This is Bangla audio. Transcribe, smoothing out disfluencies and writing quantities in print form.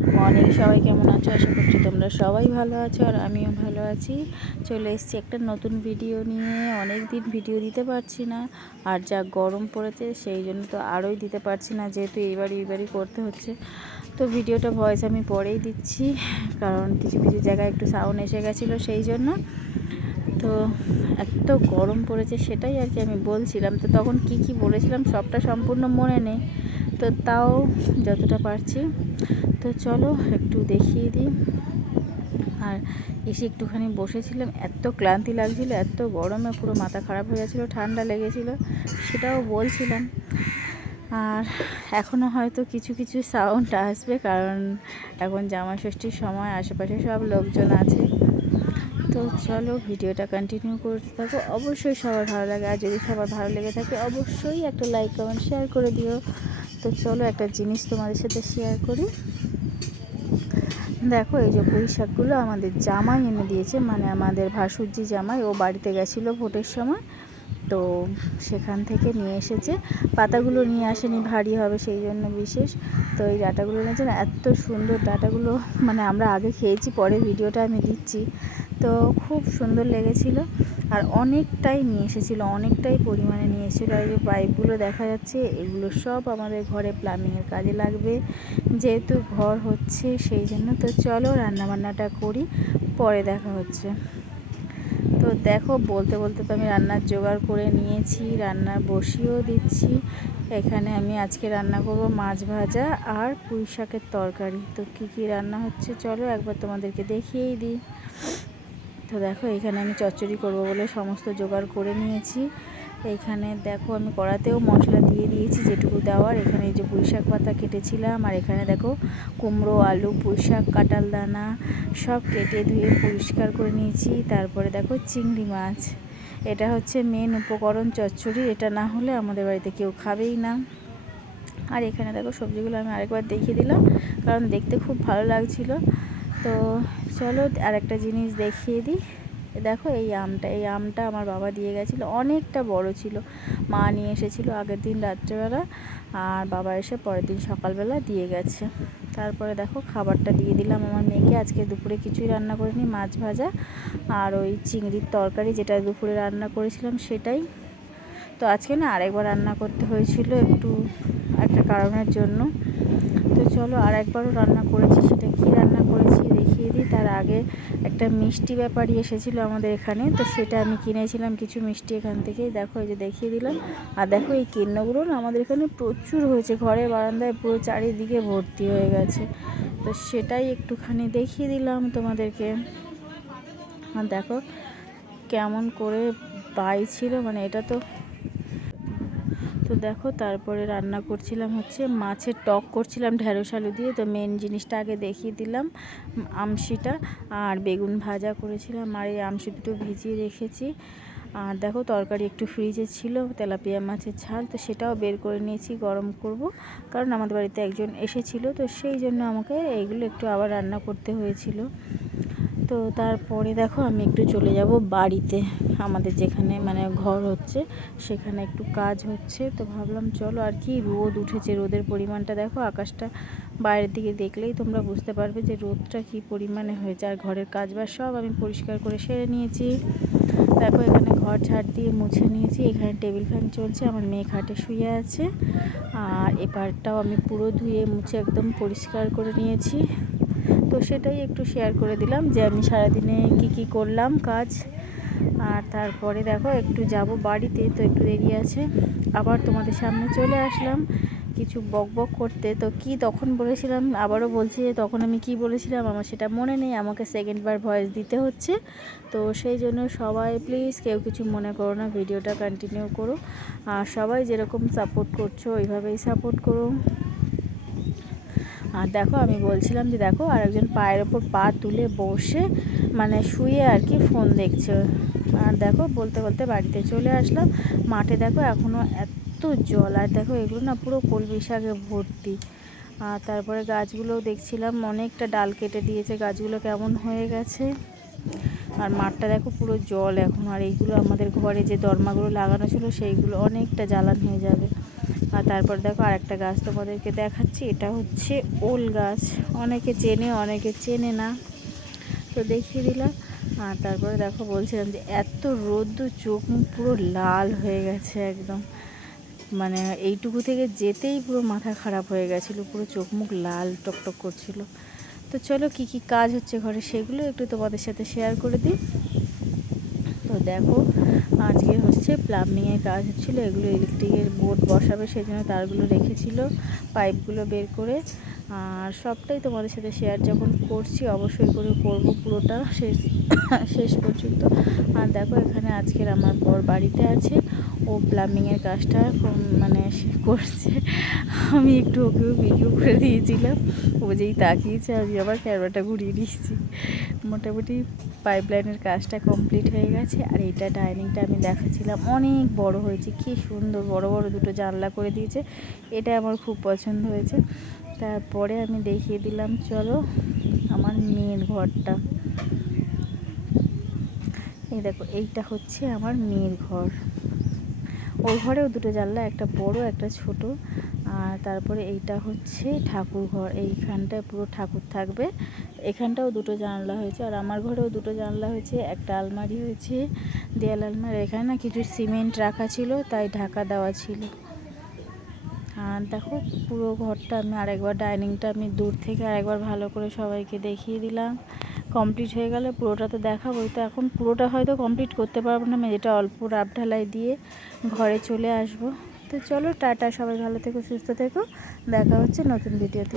গুড মর্নিং, সবাই কেমন আছো? আশা করছি তোমরা সবাই ভালো আছো আর আমিও ভালো আছি। চলে এসেছি একটা নতুন ভিডিও নিয়ে। অনেক দিন ভিডিও দিতে পারছি না, আর যা গরম পড়েছে সেই জন্য তো আরোই দিতে পারছি না, যেহেতু এইবারই করতে হচ্ছে। তো ভিডিওটা ভয়েস আমি পরেই দিচ্ছি, কারণ কিছু কিছু জায়গায় একটু সাউন্ড এসে গেছিলো সেই জন্য। তো এত গরম পড়েছে সেটাই আর কি আমি বলছিলাম। তো তখন কি বলেছিলাম সবটা সম্পূর্ণ মনে নেই, তো তাও যতটা পারছি। তো চলো একটু দেখিয়ে দিই। আর এসে একটুখানি বসেছিলাম, এত ক্লান্তি লাগছিলো, এত গরমে পুরো মাথা খারাপ হয়ে যাচ্ছিলো, ঠান্ডা লেগেছিলো, সেটাও বলছিলাম। আর এখনও হয়তো কিছু কিছু সাউন্ড আসবে, কারণ এখন জামাই ষষ্ঠীর সময়, আশেপাশে সব লোকজন আছে। তো চলো ভিডিওটা কন্টিনিউ করতে থাকো। অবশ্যই সবার ভালো লাগে, আর যদি সবার ভালো লেগে থাকে অবশ্যই একটা লাইক কমেন্ট শেয়ার করে দিও। তো চলো একটা জিনিস তোমাদের সাথে শেয়ার করি। দেখো, এই যে পুঁই শাকগুলো আমাদের জামাই এনে দিয়েছে, মানে আমাদের ভাসুরজি জামাই, ও বাড়িতে গেছিলো ভোটের সময়, তো সেখান থেকে নিয়ে এসেছে। পাতাগুলো নিয়ে আসেনি, ভারী হবে সেই জন্য বিশেষ। তো এই ডাঁটাগুলো এনেছে না, এত সুন্দর ডাঁটাগুলো, মানে আমরা আগে খেয়েছি, পরে ভিডিওটা আমি দিচ্ছি। তো খুব সুন্দর লেগেছিল, আর অনেকটাই নিয়ে এসেছিলো, অনেকটাই পরিমাণে নিয়ে এসেছিলো। আর এই যে পাইপগুলো দেখা যাচ্ছে, এগুলো সব আমাদের ঘরে প্লাম্বিংয়ের কাজে লাগবে, যেহেতু ঘর হচ্ছে সেই জন্য। তো চলো রান্নাবান্নাটা করি, পরে দেখা হচ্ছে। তো দেখো, বলতে বলতে তো আমি রান্নার জোগাড় করে নিয়েছি, রান্না বসিয়েও দিচ্ছি। এখানে আমি আজকে রান্না করব মাছ ভাজা আর পুঁই শাকের তরকারি। তো কী রান্না হচ্ছে চলো একবার তোমাদেরকে দেখিয়েই দিই। তো দেখো, এখানে আমি চচ্চড়ি করব বলে সমস্ত জোগাড় করে নিয়েছি। এইখানে দেখো আমি কড়াতেও মশলা দিয়ে দিয়েছি যেটুকু দেওয়ার। এখানে এই যে পুঁই শাক পাতা কেটেছিলাম, আর এখানে দেখো কুমড়ো, আলু, পুঁই শাক, কাঁঠাল দানা সব কেটে ধুয়ে পরিষ্কার করে নিয়েছি। তারপরে দেখো চিংড়ি মাছ, এটা হচ্ছে মেন উপকরণ চচ্চড়ি, এটা না হলে আমাদের বাড়িতে কেউ খাবেই না। আর এখানে দেখো সবজিগুলো আমি আরেকবার দেখিয়ে দিলাম, কারণ দেখতে খুব ভালো লাগছিল। তো চলো আরেকটা জিনিস দেখিয়ে দিই। দেখো এই আমটা আমার বাবা দিয়ে গেছিলো, অনেকটা বড় ছিল। মা নিয়ে এসেছিলো আগের দিন রাত্রেবেলা, আর বাবা এসে পরের দিন সকালবেলা দিয়ে গেছে। তারপরে দেখো খাবারটা দিয়ে দিলাম আমার মেয়েকে। আজকে দুপুরে কিছুই রান্না করিনি, মাছ ভাজা আর ওই চিংড়ির তরকারি যেটা দুপুরে রান্না করেছিলাম সেটাই। তো আজকে না আরেকবার রান্না করতে হয়েছিল একটু একটা কারণের জন্য। তো চলো আর একবারও রান্না করেছি, সেটা কি রান্না করেছি দেখিয়ে দিই। তার আগে একটা মিষ্টি ব্যাপারী এসেছিলো আমাদের এখানে, তো সেটা আমি কিনেছিলাম কিছু মিষ্টি এখান থেকে। দেখো এই যে দেখিয়ে দিলাম। আর দেখো এই কিন্নগুলো না আমাদের এখানে প্রচুর হয়েছে, ঘরে বারান্দায় পুরো চারিদিকে ভর্তি হয়ে গেছে। তো সেটাই একটুখানি দেখিয়ে দিলাম তোমাদেরকে। আর দেখো কেমন করে পাইছিল, মানে এটা তো দেখো। তারপরে রান্না করছিলাম হচ্ছে মাছের টক করছিলাম ঢেঁড়স আলু দিয়ে। তো মেন জিনিসটা আগে দেখিয়ে দিলাম, আমশিটা আর বেগুন ভাজা করেছিলাম, আর এই আমশি দুটো ভিজিয়ে রেখেছি। আর দেখো তরকারি একটু ফ্রিজে ছিল, তেলাপিয়া মাছের ঝাল, তো সেটাও বের করে নিয়েছি, গরম করব, কারণ আমাদের বাড়িতে একজন এসেছিলো, তো সেই জন্য আমাকে এইগুলো একটু আবার রান্না করতে হয়েছিল। তো তারপরে দেখো আমি একটু চলে যাব বাড়িতে, আমাদের যেখানে মানে ঘর হচ্ছে সেখানে একটু কাজ হচ্ছে। তো ভাবলাম চলো, আর কি রোদ উঠেছে, রোদের পরিমাণটা দেখো, আকাশটা বাইরের দিকে দেখলেই তোমরা বুঝতে পারবে যে রোদটা কি পরিমাণে হয়েছে। আর ঘরের কাজবাজ সব আমি পরিষ্কার করে সেরে নিয়েছি। দেখো এখানে ঘর ঝাড় দিয়ে মুছে নিয়েছি, এখানে টেবিল ফ্যান চলছে, আমার মেয়ে খাটে শুয়ে আছে। আর এপারটাও আমি পুরো ধুয়ে মুছে একদম পরিষ্কার করে নিয়েছি। তো সেটাই একটু শেয়ার করে দিলাম যে আমি সারাদিনে কি করলাম কাজ। আর তারপরে দেখো একটু যাব বাড়িতে, তো একটু দেরি আছে, আবার তোমাদের সামনে চলে আসলাম কিছু বক করতে। তো কি তখন বলেছিলাম, আবারও বলছি যে তখন আমি কি বলেছিলাম আমার সেটা মনে নেই, আমাকে সেকেন্ডবার ভয়েস দিতে হচ্ছে। তো সেই জন্য সবাই প্লিজ কেউ কিছু মনে করো না, ভিডিওটা কন্টিনিউ করো, আর সবাই যেরকম সাপোর্ট করছো ওইভাবেই সাপোর্ট করো। আর দেখো আমি বলছিলাম যে দেখো আরেকজন পায়ের ওপর পা তুলে বসে, মানে শুয়ে আর কি ফোন দেখছে। আর দেখো বলতে বলতে বাড়িতে চলে আসলাম। মাঠে দেখো এখনও এত জল, আর দেখো এগুলো না পুরো কলমি শাকে ভর্তি। আর তারপরে গাছগুলোও দেখছিলাম, অনেকটা ডাল কেটে দিয়েছে, গাছগুলো কেমন হয়ে গেছে। আর মাঠটা দেখো পুরো জল এখন। আর এইগুলো আমাদের ঘরে যে দরমাগুলো লাগানো ছিল সেইগুলো অনেকটা জ্বালান হয়ে যাবে। আর তারপর দেখো আরেকটা গাছ তোমাদেরকে দেখাচ্ছি, এটা হচ্ছে ওল গাছ। অনেকে চেনে অনেকে চেনে না, তো দেখিয়ে দিলাম। আর তারপরে দেখো বলছিলাম যে এত রোদ্দুর, চোখ মুখ পুরো লাল হয়ে গেছে একদম, মানে এইটুকু থেকে যেতেই পুরো মাথা খারাপ হয়ে গেছিলো, পুরো চোখ মুখ লাল টকটক করছিল। তো চলো কি কি কাজ হচ্ছে ঘরে সেগুলো একটু তোমাদের সাথে শেয়ার করে দিই। তো দেখো আজকে হচ্ছে প্লাম্বিংয়ের কাজ হচ্ছিলো, এগুলো ইলেকট্রিকের বোর্ড বসাবে, সেই জন্য তারগুলো রেখেছিল, পাইপগুলো বের করে। আর সবটাই তোমাদের সাথে শেয়ার যখন করছি অবশ্যই করে করবো পুরোটা শেষ পর্যন্ত। আর দেখো এখানে আজকের আমার বর বাড়িতে আছে, ও প্লাম্বিংয়ের কাজটা মানে করছে। আমি একটু ওকেও ভিডিও করে দিয়েছিলাম, ও যেই তাকিয়েছে আমি আবার ক্যামেরাটা ঘুরিয়ে দিয়েছি। মোটামুটি পাইপলাইনের কাজটা কমপ্লিট হয়ে গেছে। আর এইটা ডাইনিংটা আমি দেখাচ্ছিলাম, অনেক বড় হয়েছে, কি সুন্দর বড় বড় দুটো জানলা করে দিয়েছে, এটা আমার খুব পছন্দ হয়েছে। তারপরে আমি দেখিয়ে দিলাম চলো আমার মেয়ের ঘরটা। এই দেখো এইটা হচ্ছে আমার মেয়ের ঘর, ওর ঘরেও দুটো জানলা, একটা বড় একটা ছোট। আর তারপরে এইটা হচ্ছে ঠাকুর ঘর, এইখানটায় পুরো ঠাকুর থাকবে। এখানটাও দুটো জানলা হয়েছে, আর আমার ঘরেও দুটো জানলা হয়েছে, একটা আলমারি হয়েছে, দেয়াল আলমারি। এখানে না কিছু সিমেন্ট রাখা ছিল, তাই ঢাকা দেওয়া ছিল। আর দেখো পুরো ঘরটা আমি আরেকবার, ডাইনিংটা আমি দূর থেকে আরেকবার ভালো করে সবাইকে দেখিয়ে দিলাম। কমপ্লিট হয়ে গেলে পুরোটা তো দেখাবোই, তো এখন পুরোটা হয়তো কমপ্লিট করতে পারবো না, আমি এটা অল্প রাব ঢালাই দিয়ে ঘরে চলে আসবো। তো চলো টাটা, সবাই ভালো থেকো সুস্থ থেকো, দেখা হচ্ছে নতুন ভিডিওতে।